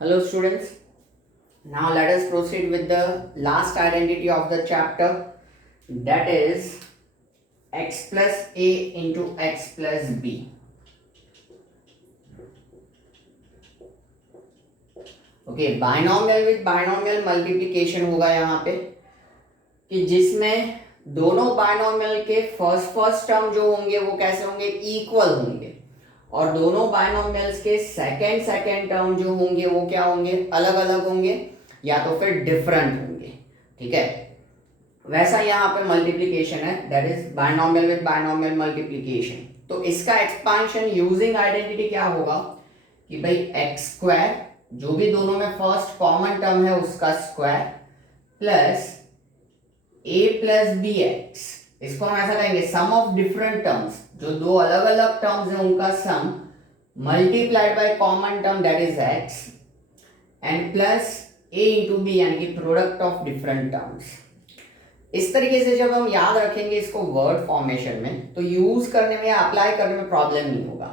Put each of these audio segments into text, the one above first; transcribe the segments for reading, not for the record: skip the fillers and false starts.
Hello students, now let us proceed with the last identity of the chapter, that is x plus a into x plus b. Okay, binomial with binomial multiplication होगा यहाँ पे कि जिसमें दोनों binomial के first term जो होंगे वो कैसे होंगे, इक्वल होंगे, और दोनों बाइनोमियल्स के सेकेंड टर्म जो होंगे वो क्या होंगे, अलग अलग होंगे या तो फिर डिफरेंट होंगे। ठीक है, वैसा यहाँ पे मल्टीप्लिकेशन है, that is binomial with binomial multiplication. तो इसका एक्सपांशन यूजिंग आइडेंटिटी क्या होगा कि भाई एक्स स्क्वायर, जो भी दोनों में फर्स्ट कॉमन टर्म है उसका square, plus a plus b x, इसको हम ऐसा कहेंगे सम ऑफ डिफरेंट टर्म्स, जो दो अलग अलग टर्म्स हैं उनका sum multiplied by common term that is x, and plus a into b यानी कि प्रोडक्ट ऑफ डिफरेंट टर्म्स। इस तरीके से जब हम याद रखेंगे इसको वर्ड फॉर्मेशन में, तो यूज करने में या अप्लाई करने में प्रॉब्लम नहीं होगा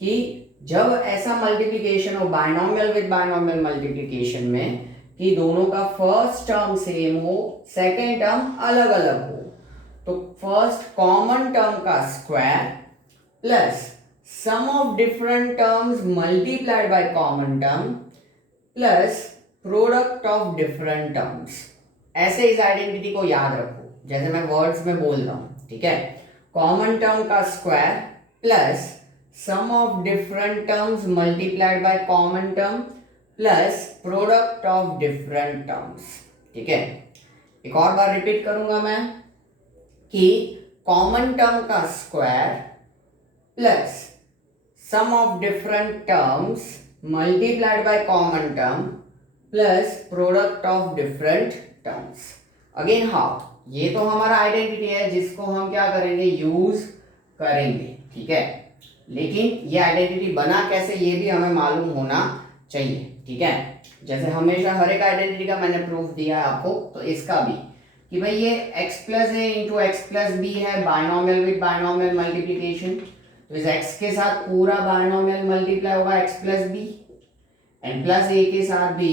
कि जब ऐसा मल्टीप्लिकेशन हो बाइनोमियल विद बाइनोमियल मल्टीप्लिकेशन में कि दोनों का फर्स्ट टर्म सेम हो, सेकेंड टर्म अलग अलग हो, तो फर्स्ट कॉमन टर्म का square plus sum of different terms multiplied by common term plus product of different terms. ऐसे इस आइडेंटिटी को याद रखो, जैसे मैं वर्ड्स में बोल रहा हूं। ठीक है, कॉमन टर्म का square plus sum of different terms multiplied by common term plus product of different terms. ठीक है, एक और बार रिपीट करूंगा मैं कि कॉमन टर्म का square plus sum of different terms multiplied by common term plus product of different terms. Again how, ये तो हमारा आइडेंटिटी है जिसको हम क्या करेंगे, यूज करेंगे। ठीक है, लेकिन ये आइडेंटिटी बना कैसे ये भी हमें मालूम होना चाहिए। ठीक है, जैसे हमेशा हर एक आइडेंटिटी का मैंने प्रूफ दिया है आपको, तो इसका भी कि भाई ये x plus a into x plus b है, बाइनोमियल विद बाइनोमियल मल्टीप्लिकेशन। तो इस x के साथ पूरा बाइनोमियल मल्टीप्लाई होगा x plus b, and plus a के साथ भी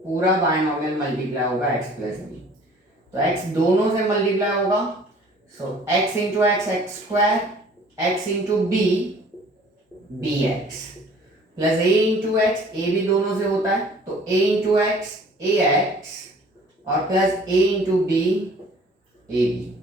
पूरा बाइनोमियल मल्टीप्लाई होगा x प्लस बी। तो x दोनों से मल्टीप्लाई होगा, so x into x x square, x into b b x, plus a into x, a भी दोनों से होता है तो a into x a x, और plus a into b a b.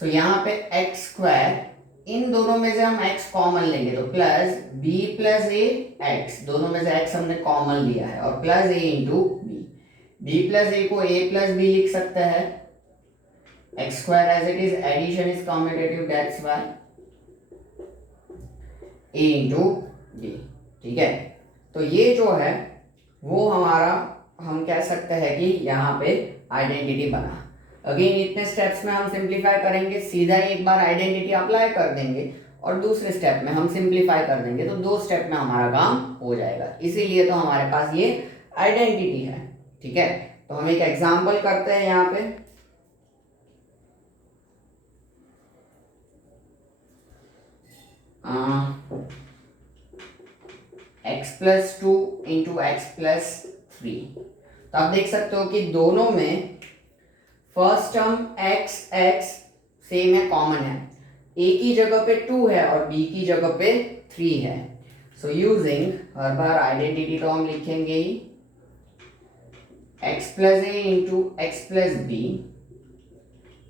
So यहाँ पे एक्स स्क्वायर, इन दोनों में से हम x कॉमन लेंगे तो plus b plus a x, दोनों में से x हमने कॉमन लिया है, और plus a into b. b plus a को a प्लस b लिख सकते हैं, x square as it is, addition is commutative, that's why a into b. ठीक है, तो ये जो है वो हमारा, हम कह सकते हैं कि यहाँ पे आइडेंटिटी बना। अगेन इतने स्टेप्स में हम सिंप्लीफाई करेंगे, सीधा एक बार आइडेंटिटी अप्लाई कर देंगे और दूसरे स्टेप में हम सिंप्लीफाई कर देंगे, तो दो स्टेप में हमारा काम हो जाएगा। इसीलिए तो हमारे पास ये आइडेंटिटी है। ठीक है, तो हम एक एग्जांपल करते हैं यहाँ पे। x plus two into x plus three, तो आप देख सकते हो कि दोनों में first term x x same है, कॉमन है, a की जगह पे 2 है और b की जगह पे 3 है। सो यूजिंग, हर बार आइडेंटिटी तो हम लिखेंगे ही, x plus a into x plus b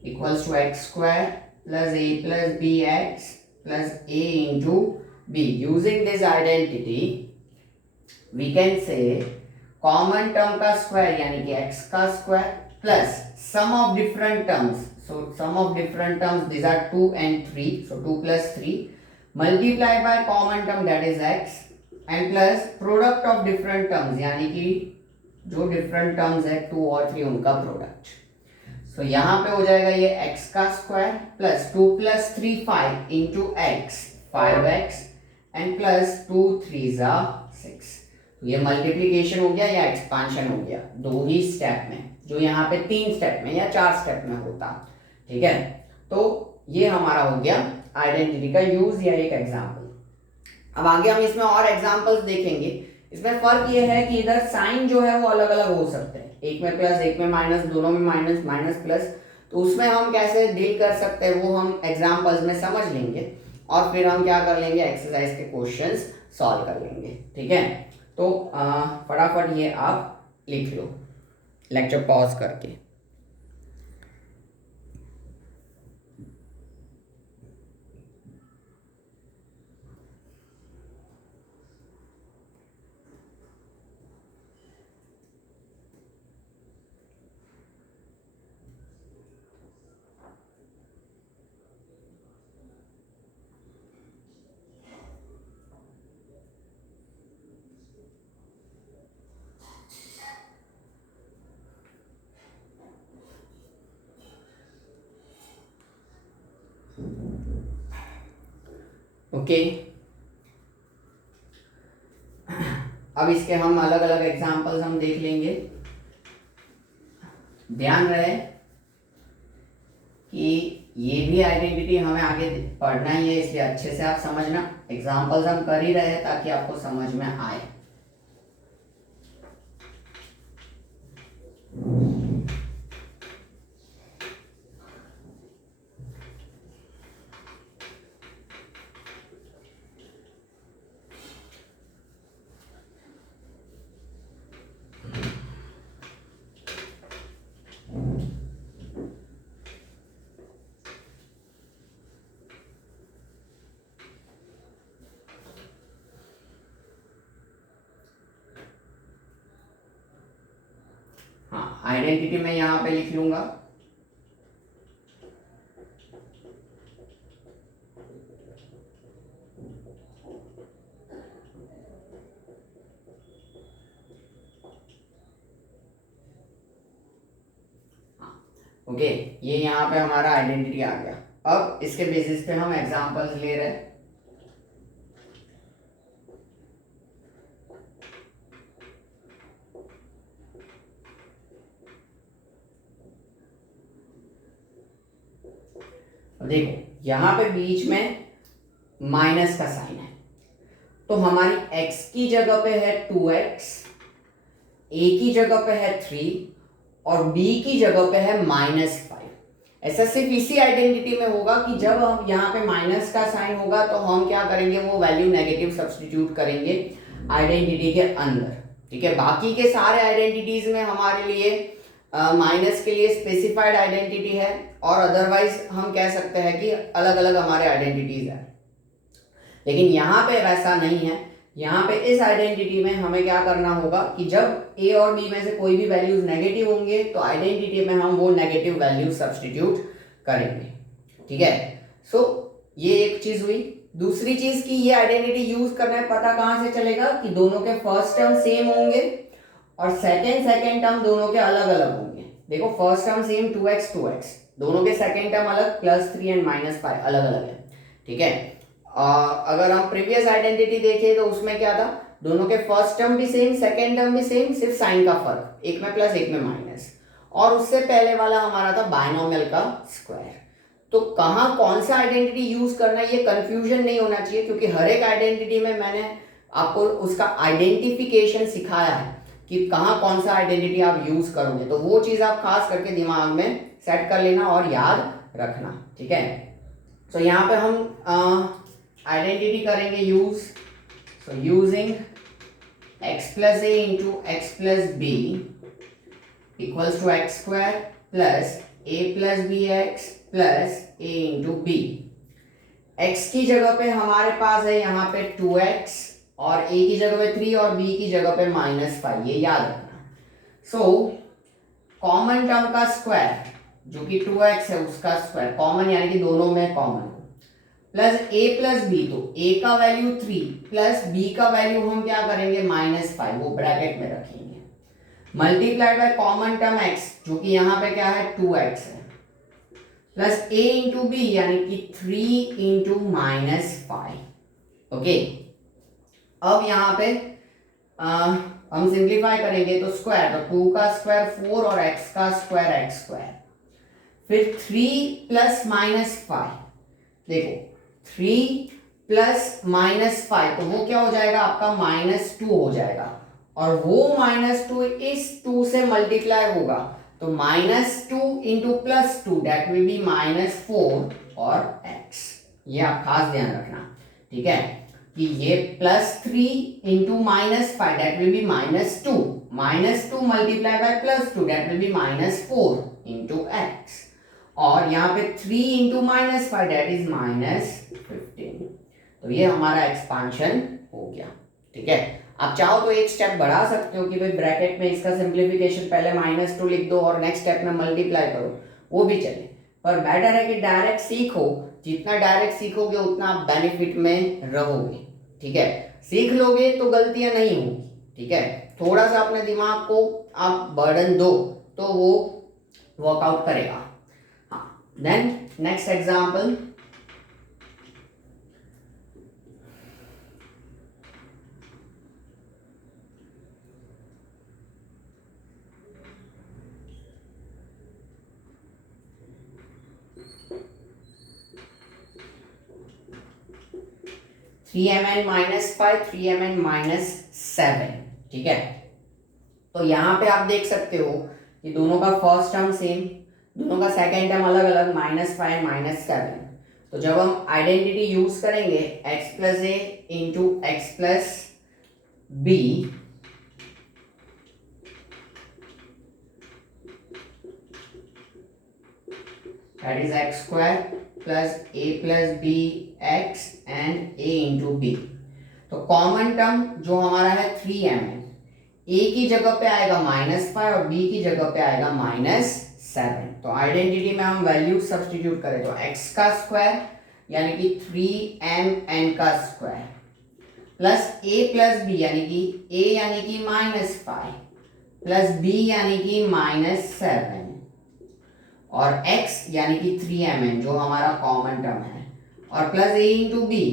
equals to x square plus a plus b x plus a into b. Using this identity we can say common term का square यानी कि x का square plus sum of different terms, so sum of different terms, these are 2 and 3, so 2 plus 3 multiplied by common term that is x, and plus product of different terms यानी कि जो different terms है 2 और 3 उनका product. so यहाँ पे हो जाएगा ये x का square plus 2 plus 3 5 into x 5x and plus 2 3 जा 6। तो ये मल्टीप्लिकेशन हो गया या एक्सपांशन हो गया, दो ही स्टेप में, जो यहाँ पे 3 स्टेप में या 4 स्टेप में होता। ठीक है, तो ये हमारा हो गया आइडेंटिटी का यूज या एक एग्जांपल। अब आगे हम इसमें और एग्जांपल्स देखेंगे इसमें फर्क ये है कि इधर साइन जो है वो अलग अलग हो सकते हैं, एक में प्लस एक में माइनस, दोनों में माइनस माइनस प्लस, तो उसमें हम कैसे डील कर सकते हैं वो हम एग्जाम्पल्स में समझ लेंगे और फिर हम क्या कर लेंगे, एक्सरसाइज के क्वेश्चंस सॉल्व कर लेंगे। ठीक है, तो फटाफट ये आप लिख लो लेक्चर पॉज करके। ओके, अब इसके हम अलग अलग एग्जांपल्स हम देख लेंगे। ध्यान रहे कि ये भी आइडेंटिटी हमें आगे पढ़ना ही है, इसलिए अच्छे से आप समझना। एग्जांपल्स हम कर ही रहे हैं ताकि आपको समझ में आए। हाँ, आइडेंटिटी मैं यहाँ पे लिख लूंगा। ओके, ये यहाँ पे हमारा आइडेंटिटी आ गया। अब इसके बेसिस पे हम एग्जांपल्स ले रहे हैं। देखो यहाँ पे बीच में माइनस का साइन है, तो हमारी x की जगह पे है 2x, a की जगह पे है 3 और b की जगह पे है -5। ऐसा सिर्फ इसी आइडेंटिटी में होगा कि जब हम यहाँ पे माइनस का साइन होगा तो हम क्या करेंगे, वो वैल्यू नेगेटिव सब्स्टिट्यूट करेंगे आइडेंटिटी के अंदर। ठीक है, बाकी के सारे आइडेंटिटीज में हमारे लिए माइनस के लिए स्पेसिफाइड आइडेंटिटी है और अदरवाइज हम कह सकते हैं कि अलग अलग हमारे आइडेंटिटीज है। लेकिन यहाँ पे वैसा नहीं है। यहाँ पे इस आइडेंटिटी में हमें क्या करना होगा कि जब a और b में से कोई भी वैल्यूज नेगेटिव होंगे तो आइडेंटिटी में हम वो नेगेटिव वैल्यू सब्स्टिट्यूट करेंगे। ठीक है, सो ये एक चीज हुई। दूसरी चीज की ये आइडेंटिटी यूज करना है, पता कहाँ से चलेगा कि दोनों के फर्स्ट टर्म सेम होंगे और सेकेंड टर्म दोनों के अलग अलग होंगे। देखो फर्स्ट टर्म सेम 2x, दोनों के सेकेंड टर्म अलग, +3 एंड -5 अलग अलग है। ठीक है, अगर हम प्रीवियस आइडेंटिटी देखें तो उसमें क्या था, दोनों के फर्स्ट टर्म भी सेम, सेकेंड टर्म भी सेम, सिर्फ साइन का फर्क, एक में प्लस एक में माइनस। और उससे पहले वाला हमारा था बायनोमियल का स्क्वायर। तो कहाँ कौन सा आइडेंटिटी यूज करना है ये कंफ्यूजन नहीं होना चाहिए, क्योंकि हर एक आइडेंटिटी में मैंने आपको उसका आइडेंटिफिकेशन सिखाया है कि कहाँ कौन सा आइडेंटिटी आप यूज करोगे। तो वो चीज आप खास करके दिमाग में सेट कर लेना और याद रखना। ठीक है, तो यहाँ पे हम आइडेंटिटी करेंगे use. So using x + a × x + b equals to x² plus a + bx plus a × b। x की जगह पे हमारे पास है यहाँ पे 2x और a की जगह पे 3 और b की जगह पे -5, ये याद रखना। सो कॉमन टर्म का स्क्वायर जो कि 2x है उसका स्क्वायर कॉमन, यानी कि दोनों में कॉमन, प्लस a + b, तो a का वैल्यू 3 प्लस b का वैल्यू हम क्या करेंगे -5, वो ब्रैकेट में रखेंगे, multiplied by common term x जो कि यहाँ पे क्या है 2x है, प्लस a × b यानी कि 3 × -5। ओके, अब यहाँ पे हम सिंप्लीफाई करेंगे तो स्क्वायर, तो 2 का स्क्वायर 4 और x का स्क्वायर x², फिर 3 + -5, देखो 3 प्लस -5, तो वो क्या हो जाएगा आपका -2 हो जाएगा, और वो -2 इस 2 से मल्टीप्लाई होगा, तो -2 इंटू +2 दैट विल बी -4 और x। ये आप खास ध्यान रखना, ठीक है, कि ये +3 into -5 that will be -2, -2 multiply by +2 that will be -4 into x, और यहाँ पे 3 इंटू -5 दैट इज -15। तो ये हमारा एक्सपांशन हो गया, ठीक है। आप चाहो तो एक स्टेप बढ़ा सकते हो कि भाई ब्रैकेट में इसका सिंप्लीफिकेशन पहले -2 लिख दो और नेक्स्ट स्टेप में मल्टीप्लाई करो, वो भी चले, पर बेटर है कि डायरेक्ट सीखो, जितना डायरेक्ट सीखोगे उतना आप बेनिफिट में रहोगे, ठीक है। सीख लोगे तो गलतियां नहीं होगी, ठीक है, थोड़ा सा अपने दिमाग को आप बर्डन दो तो वो वर्कआउट करेगा। हाँ, then next example, (3mn-5 3mn-7), ठीक है। तो यहाँ पे आप देख सकते हो कि दोनों का फर्स्ट टर्म सेम, दोनों का सेकेंड टर्म अलग अलग, -5 -7। तो जब हम आइडेंटिटी यूज करेंगे x plus a into x plus b, that is x square plus a plus b x and a into b. तो कॉमन टर्म जो हमारा है 3mn, a की जगह पे आएगा -5 और b की जगह पे आएगा -7। तो आइडेंटिटी में हम वैल्यू सब्स्टिट्यूट करें तो x का स्क्वायर यानी कि 3mn का square plus a plus b यानी कि a यानी कि -5 प्लस b यानी कि -7 और x यानी कि 3mn जो हमारा कॉमन टर्म है, और प्लस a इंटू बी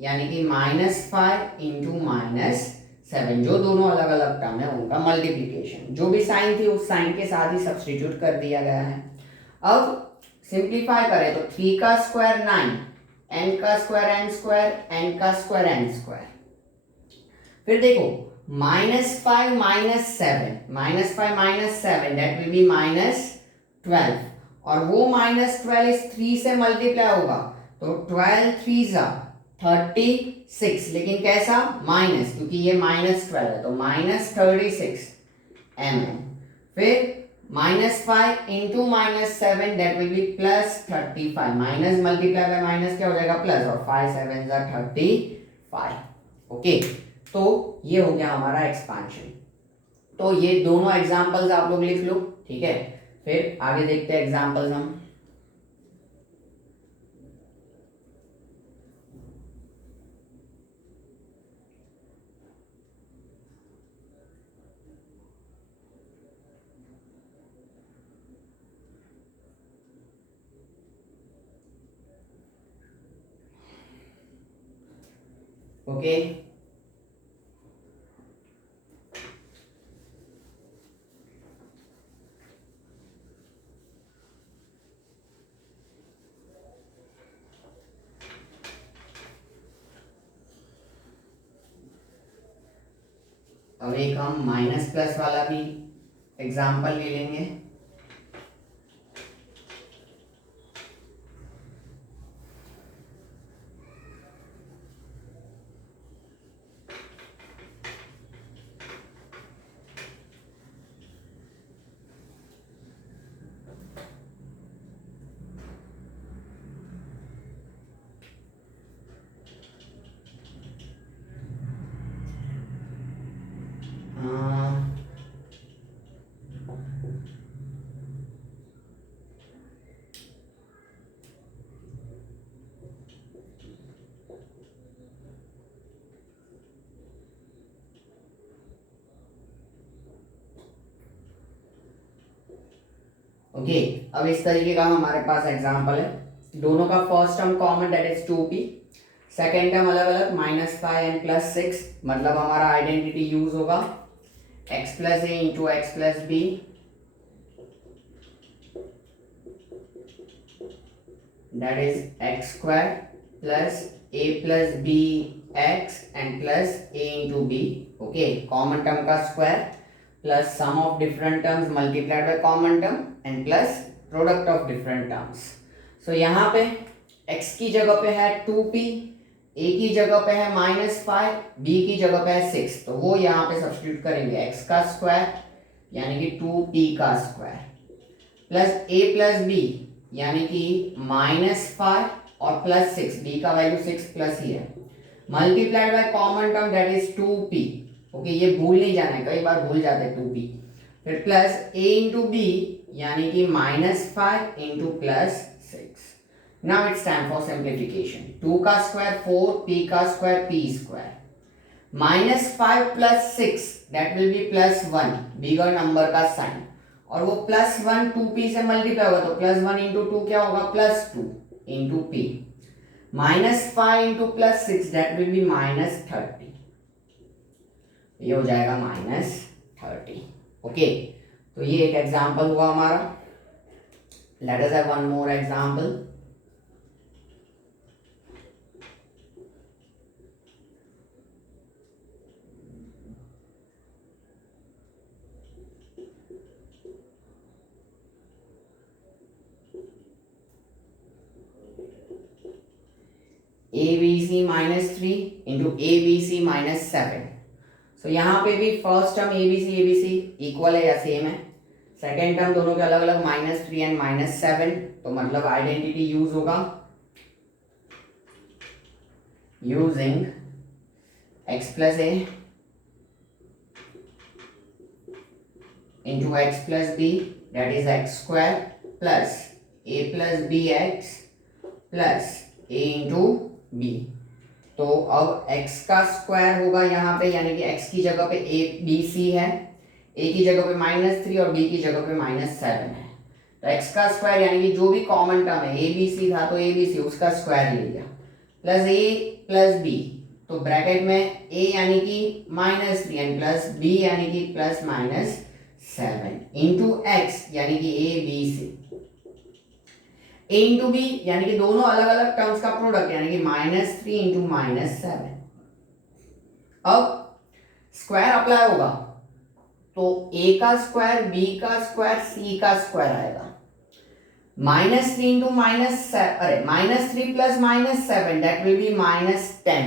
यानी कि -5 इंटू -7 जो दोनों अलग अलग टर्म है उनका मल्टीप्लिकेशन, जो भी साइन थी उस साइन के साथ ही सब्स्टिट्यूट कर दिया गया है। अब सिंप्लीफाई करें तो 3 का स्क्वायर 9, n का स्क्वायर n स्क्वायर, n का स्क्वायर n स्क्वायर। फिर देखो -5 -7 दैट विल बी -12, और वो -12 इस 3 से मल्टीप्लाई होगा, तो 12 3 जा 36, लेकिन कैसा माइनस, क्योंकि ये -12 है तो -36 mm। फिर -5 into -7 that will be +35, minus multiply by minus क्या हो जाएगा प्लस, और 5 7 जा 35। ओके, तो ये हो गया हमारा एक्सपांशन। तो ये दोनों एग्जांपल्स आप लोग लिख लो, ठीक है। फिर आगे देखते हैं एग्जांपल्स हम। ओके, अब एक हम माइनस प्लस वाला भी एग्जांपल ले लेंगे। ओके, अब इस तरीके का हमारे पास एग्जांपल है, दोनों का first term common that is 2p, second term अलग अलग -5 एंड +6, मतलब हमारा आइडेंटिटी यूज होगा x plus a into x plus b that is x square plus a plus b x and plus a into b, okay, common term का square plus sum of different terms multiplied by common term and plus product of different terms. So यहाँ पे x की जगह पे है 2p, a की जगह पे है -5, b की जगह पे है 6, तो वो यहाँ पे सब्स्टिट्यूट करेंगे x का स्क्वायर यानी कि 2p का square plus a plus b यानी कि -5 और प्लस 6, b का वैल्यू 6 प्लस ही है, multiplied by common term that is 2p, okay, ये भूल नहीं जाना है, कई बार भूल जाते हैं 2p, फिर प्लस a इंटू बी यानी कि -5 into plus 6। Now it's time for simplification. 2 का स्क्वायर 4, p का square p square, -5 plus 6 that will be +1, bigger number का साइन, और वो +1 2p से मल्टीप्लाई होगा तो +1 इंटू 2 क्या होगा, +2 into p, -5 into +6 that will be -30, ये हो जाएगा -30, ओके। तो ये एक एग्जाम्पल हुआ हमारा। Let us have one more example. ABC -3 into ABC -7। सो यहाँ पे भी फर्स्ट टर्म ABC इक्वल है या सेम है, सेकेंड टर्म दोनों के अलग अलग -3 एंड -7, तो मतलब आइडेंटिटी यूज होगा using x plus a into x plus b that is x square plus a plus b x plus a into b. तो अब x का स्क्वायर होगा यहाँ पे, यानी कि x की जगह पे a b c है, a की जगह पे -3 और b की जगह पे -7 है, तो x का स्क्वायर यानी कि जो भी कॉमन टर्म है a b c था तो a b c उसका स्क्वायर ले लिया, प्लस a प्लस b, तो ब्रैकेट में a यानी कि -3 एंड प्लस b यानी कि +7 इंटू x यानी कि a b c, a into b यानी कि दोनों अलग अलग टर्म्स का प्रोडक्ट यानी कि -3 इंटू -7। अब स्क्वायर अप्लाई होगा तो a का स्क्वायर, b का स्क्वायर, c का स्क्वायर आएगा, -3 into -3 plus -7 that will be -10,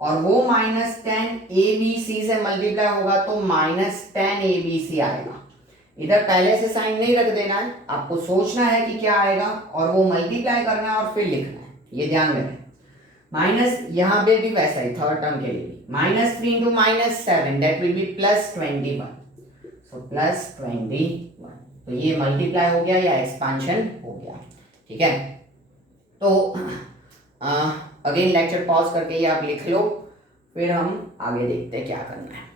और वो -10 a b c से मल्टीप्लाई होगा तो -10 a b c आएगा। इधर पहले से साइन नहीं रख देना है, आपको सोचना है कि क्या आएगा और वो मल्टीप्लाई करना है और फिर लिखना है, ये ध्यान रखें। माइनस यहाँ पे भी वैसा ही, थर्ड टर्म के लिए भी -3 इंटू -7 दैट विल बी +21, सो +21, तो ये मल्टीप्लाई हो गया या एक्सपांशन हो गया, ठीक है। तो अगेन लेक्चर पॉज करके ये आप लिख लो, फिर हम आगे देखते हैं क्या करना है।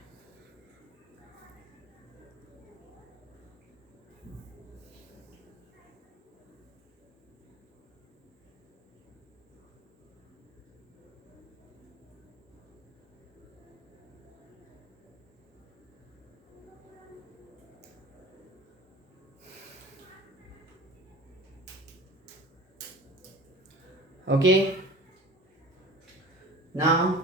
Okay, now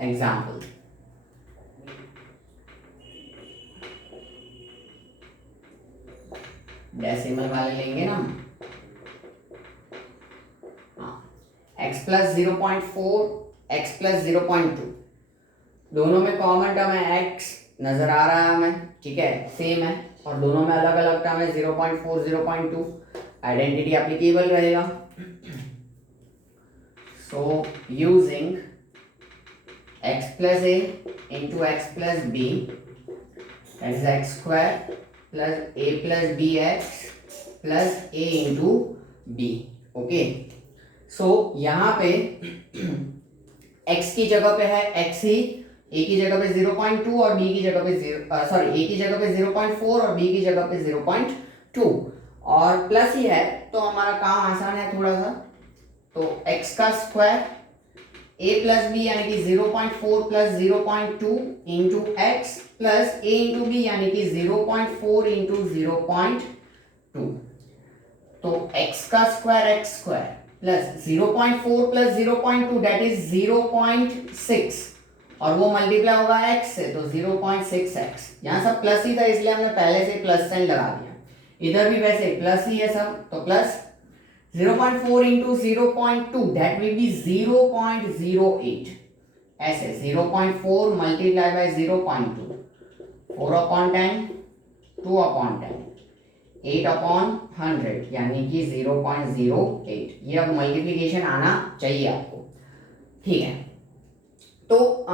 एग्जाम्पल, डेसिमल वाले लेंगे ना, x प्लस 0.4 x प्लस 0.2, दोनों में कॉमन टर्म है x नजर आ रहा है हमें, ठीक है, सेम है, और दोनों में अलग अलग टर्म है 0.4 0.2, आइडेंटिटी एप्लीकेबल रहेगा। So using x plus a into x plus b that is x square plus a plus b x plus a into b. Okay, so यहाँ पे x की जगह पे है x ही, a की जगह पे 0.2 और b की जगह पे a की जगह पे 0.4 और b की जगह पे 0.2 और प्लस ही है, तो हमारा काम आसान है थोड़ा सा। तो x का स्क्वायर a प्लस बी यानी कि 0.4 plus 0.2 into x plus a into b यानी कि 0.4 इंटू 0.2। तो x का square x square plus 0.4 plus 0.2 that is 0.6 और वो मल्टीप्लाई होगा x से, तो 0.6x। यहाँ सब प्लस ही था इसलिए हमने पहले से प्लस साइन लगा दिया, इधर भी वैसे प्लस ही है सब, तो plus 0.4 into 0.2 that will be 0.08। ऐसे 0.4 मल्टीप्लाई बाय 0.2, 4/10, 2/10, 8/100 यानी कि 0.08। ये अब मल्टीप्लिकेशन आना चाहिए आपको, ठीक है। तो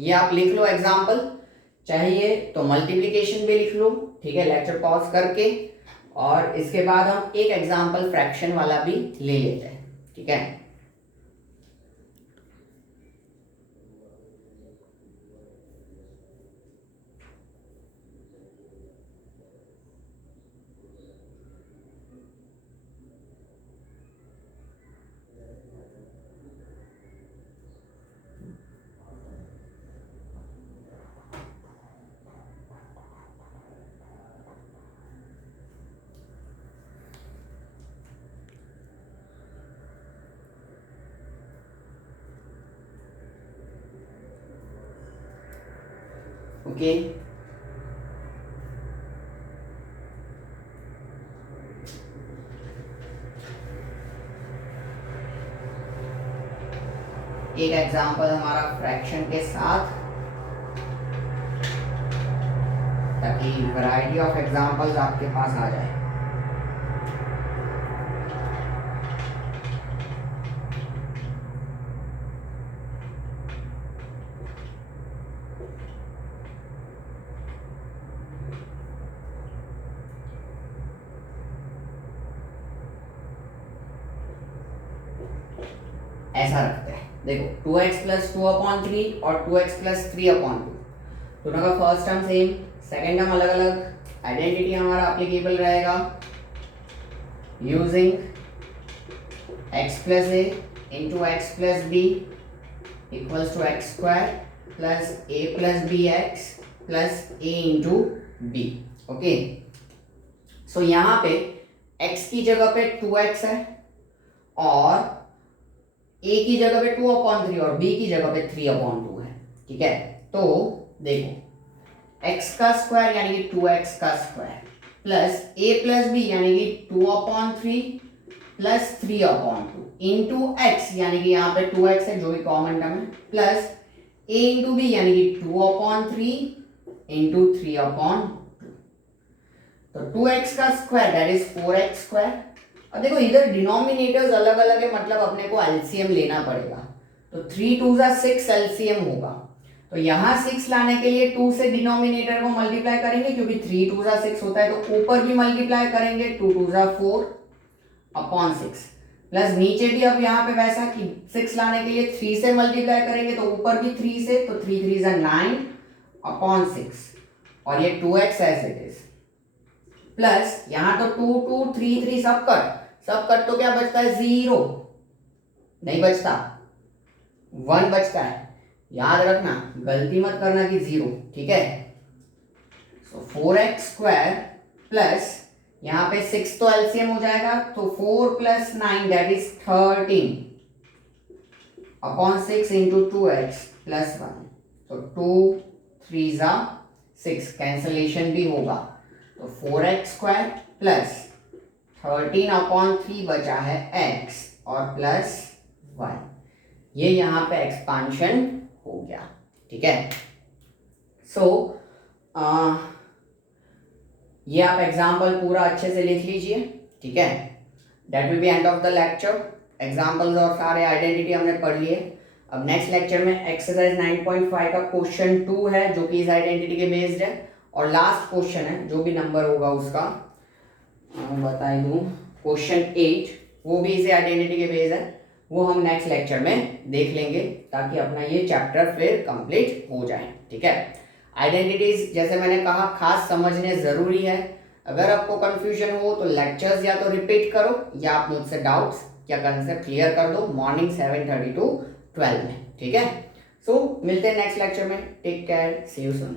ये आप लिख लो एग्जाम्पल, चाहिए तो मल्टीप्लिकेशन भी लिख लो, ठीक है, लेक्चर पॉज करके। और इसके बाद हम एक एग्जाम्पल फ्रैक्शन वाला भी ले लेते हैं, ठीक है। ओके, एक एग्जाम्पल हमारा फ्रैक्शन के साथ, ताकि वैरायटी ऑफ एग्जाम्पल्स आपके पास आ जाए। ऐसा रखते हैं, देखो 2x प्लस 2/3 और 2x प्लस 3/2, दोनों का first term same, second term अलग अलग, आइडेंटिटी हमारा अप्लीकेबल रहेगा using x plus a into x plus b equals to x square plus a plus b x plus a into b. Okay, so यहाँ पे x की जगह पे 2x है और a की जगह पे 2/3 और b की जगह पे 3/2 है, ठीक है। तो देखो x का स्क्वायर यानी कि 2x का square plus a plus b यानी कि 2/3 प्लस 3/2 इंटू x यानी कि यहाँ पे 2x है जो भी कॉमन टर्म है, प्लस a इंटू बी यानी कि 2/3 इंटू 3/2। तो 2x का square that is 4x square. अब देखो इधर डिनोमिनेटर्स अलग अलग है, मतलब अपने को एलसीएम लेना पड़ेगा, तो 3 2 6 एलसीएम होगा। तो यहाँ 6 लाने के लिए 2 से डिनोमिनेटर को मल्टीप्लाई करेंगे, क्योंकि 3 2 6 होता है, तो ऊपर भी मल्टीप्लाई करेंगे 2 2 4/6, प्लस नीचे भी अब यहाँ पे वैसा कि 6 लाने के लिए 3 से मल्टीप्लाई करेंगे, तो ऊपर भी 3 से, तो 3 3 9/6 और ये 2x as it is, plus यहाँ तो 2 2 3 3 सब कट तो क्या बचता है, 0 नहीं बचता, 1 बचता है। याद रखना, गलती मत करना कि 0, ठीक है। सो 4x स्क्वायर प्लस यहाँ पे 6 तो एलसीएम हो जाएगा, तो 4 plus 9 that is 13/6 into 2x plus 1, तो 2 3 6 कैंसलेशन भी होगा, तो 4x स्क्वायर प्लस 13/3 बचा है x और प्लस 1, ये यहाँ पे एक्सपांशन हो गया, ठीक है। सो ये आप एग्जाम्पल पूरा अच्छे से लिख लीजिए, ठीक है। That will be end of the lecture. Examples और सारे आइडेंटिटी हमने पढ़ लिए। अब नेक्स्ट लेक्चर में एक्सरसाइज 9.5 का क्वेश्चन 2 है, जो कि इस आइडेंटिटी के बेस्ड है, और लास्ट क्वेश्चन है, जो भी नंबर होगा उसका मैं बता दूँ, क्वेश्चन 8, वो भी इसे आइडेंटिटी के बेस है, वो हम नेक्स्ट लेक्चर में देख लेंगे ताकि अपना ये चैप्टर फिर कंप्लीट हो जाए। ठीक है, आइडेंटिटीज जैसे मैंने कहा खास समझने ज़रूरी है। अगर आपको कंफ्यूजन हो तो लेक्चर्स या तो रिपीट करो या आप मुझसे डाउट्स या कंसेप्ट क्लियर कर दो मॉर्निंग 7:30 to 12 में। ठीक है, सो मिलते हैं नेक्स्ट लेक्चर में। Take care, see you soon.